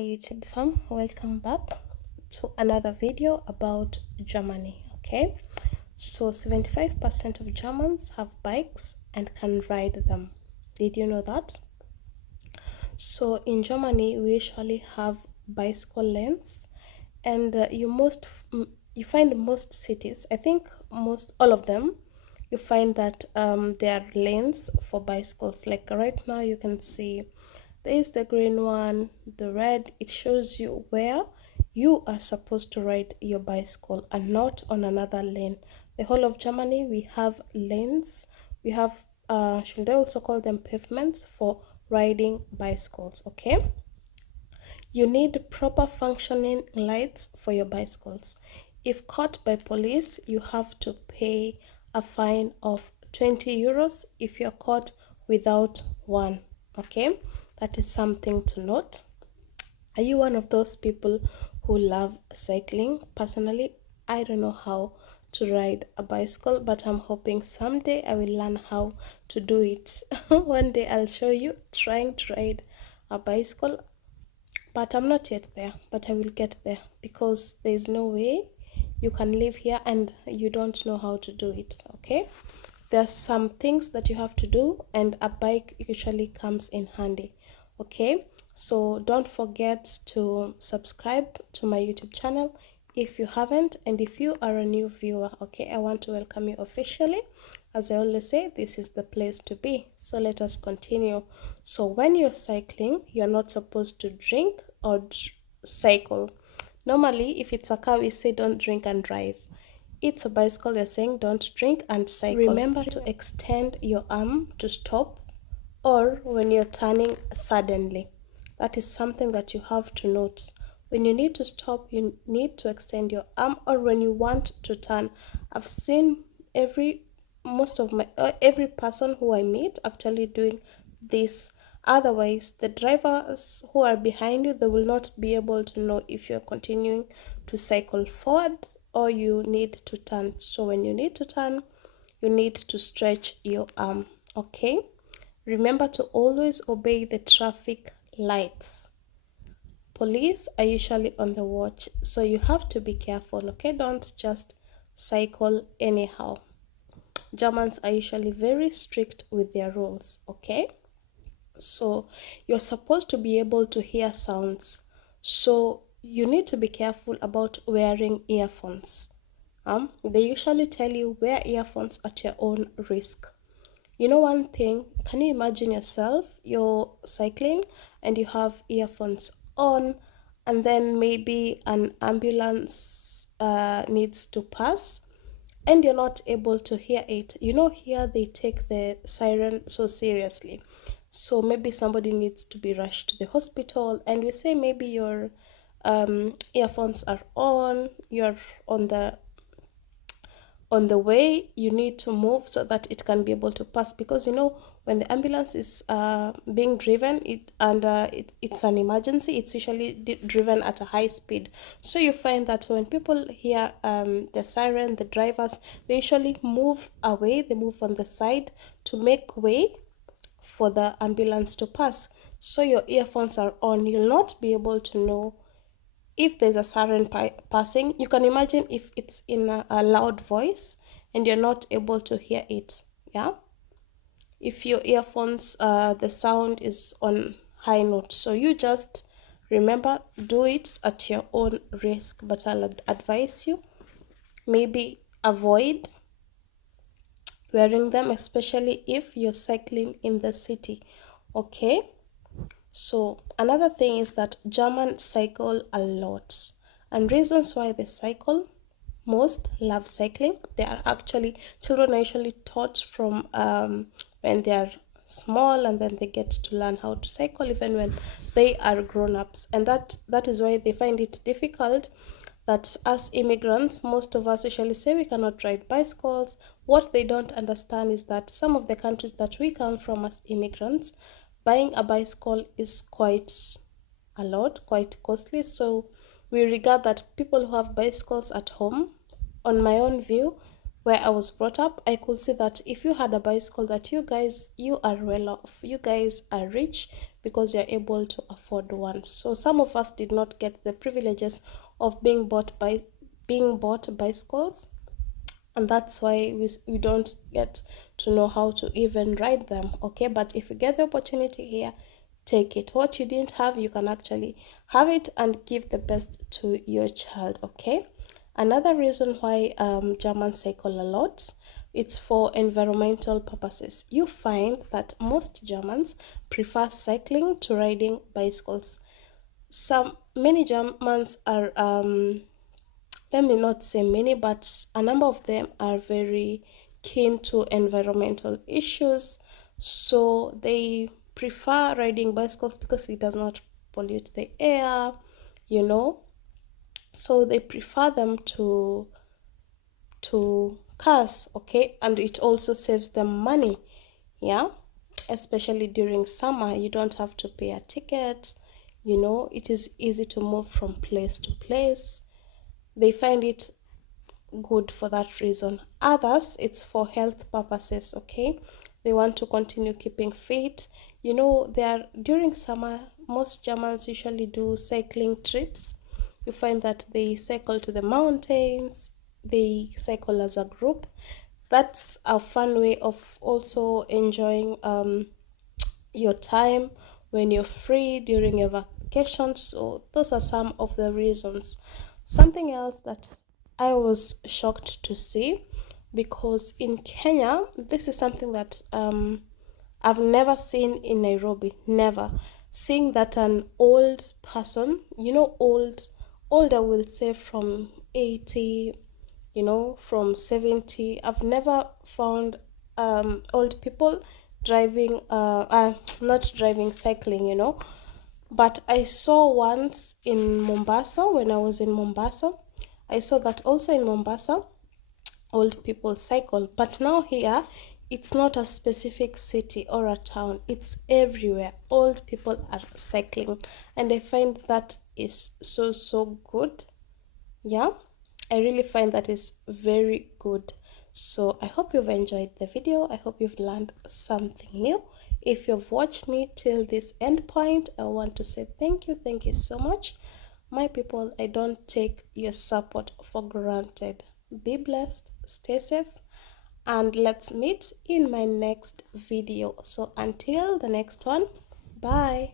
YouTube fam, welcome back to another video about Germany. Okay, so 75% of Germans have bikes and can ride them. Did you know that? So in Germany we usually have bicycle lanes, and you find most cities, I think most all of them, you find that there are lanes for bicycles. Like right now you can see there is the green one, the red. It shows you where you are supposed to ride your bicycle and not on another lane. The whole of Germany, we have lanes. We have, should I also call them pavements for riding bicycles, okay? You need proper functioning lights for your bicycles. If caught by police, you have to pay a fine of 20 euros if you're caught without one, okay? That is something to note. Are you one of those people who love cycling? Personally, I don't know how to ride a bicycle, but I'm hoping someday I will learn how to do it. One day I'll show you trying to ride a bicycle, but I'm not yet there, but I will get there, because there's no way you can live here and you don't know how to do it, okay? There are some things that you have to do, and a bike usually comes in handy, okay? So don't forget to subscribe to my YouTube channel if you haven't, and if you are a new viewer, okay, I want to welcome you officially. As I always say, this is the place to be. So let us continue. So when you're cycling, you're not supposed to drink or cycle. Normally, if it's a car, we say don't drink and drive. It's a bicycle, you're saying don't drink and cycle. Remember to extend your arm to stop, or when you're turning suddenly. That is something that you have to note. When you need to stop, you need to extend your arm, or when you want to turn. I've seen every person who I meet actually doing this. Otherwise, the drivers who are behind you, they will not be able to know if you're continuing to cycle forward or you need to turn. So when you need to turn, you need to stretch your arm, okay? Remember to always obey the traffic lights. Police are usually on the watch, so you have to be careful, okay? Don't just cycle anyhow. Germans are usually very strict with their rules, okay? So you're supposed to be able to hear sounds. So you need to be careful about wearing earphones. They usually tell you wear earphones at your own risk. You know one thing, can you imagine yourself, you're cycling and you have earphones on, and then maybe an ambulance needs to pass and you're not able to hear it. You know, here they take the siren so seriously. So maybe somebody needs to be rushed to the hospital, and we say maybe your earphones are on, you're on the way, you need to move so that it can be able to pass, because you know when the ambulance is being driven, it's an emergency, it's usually driven at a high speed. So you find that when people hear the siren, the drivers, they usually move away, they move on the side to make way for the ambulance to pass. So your earphones are on, you'll not be able to know if there's a siren passing. You can imagine if it's in a loud voice and you're not able to hear it, yeah? If your earphones, the sound is on high note. So you just remember, do it at your own risk, but I'll advise you, maybe avoid wearing them, especially if you're cycling in the city, okay? So another thing is that Germans cycle a lot, and reasons why they cycle, most love cycling. They are actually, children are usually taught from when they are small, and then they get to learn how to cycle even when they are grown-ups, and that is why they find it difficult that as immigrants, most of us usually say we cannot ride bicycles. What they don't understand is that some of the countries that we come from as immigrants, buying a bicycle is quite a lot, quite costly. So we regard that people who have bicycles at home, on my own view, where I was brought up, I could see that if you had a bicycle, that you are well off, you guys are rich because you're able to afford one. So some of us did not get the privileges of being bought bicycles, and that's why we don't get to know how to even ride them. Okay, but if you get the opportunity here, take it. What you didn't have, you can actually have it and give the best to your child. Okay, another reason why Germans cycle a lot, it's for environmental purposes. You find that most Germans prefer cycling to riding bicycles. Many Germans are let me not say many, but a number of them are very keen to environmental issues. So they prefer riding bicycles because it does not pollute the air, you know. So they prefer them to cars, okay, and it also saves them money, yeah, especially during summer. You don't have to pay a ticket, you know, it is easy to move from place to place. They find it good for that reason. Others, it's for health purposes, okay? They want to continue keeping fit. You know, they are during summer, most Germans usually do cycling trips. You find that they cycle to the mountains, they cycle as a group. That's a fun way of also enjoying your time when you're free during your vacation. So those are some of the reasons. Something else that I was shocked to see, because in Kenya, this is something that I've never seen in Nairobi, never. Seeing that an old person, you know, older will say from 80, you know, from 70. I've never found old people driving, not driving, cycling, you know. But I saw once in Mombasa, when I was in Mombasa, I saw that also in Mombasa, old people cycle. But now here, it's not a specific city or a town, it's everywhere. Old people are cycling, and I find that is so good. Yeah, I really find that is very good. So I hope you've enjoyed the video. I hope you've learned something new. If you've watched me till this end point, I want to say thank you so much. My people, I don't take your support for granted. Be blessed, stay safe, and let's meet in my next video. So until the next one, bye.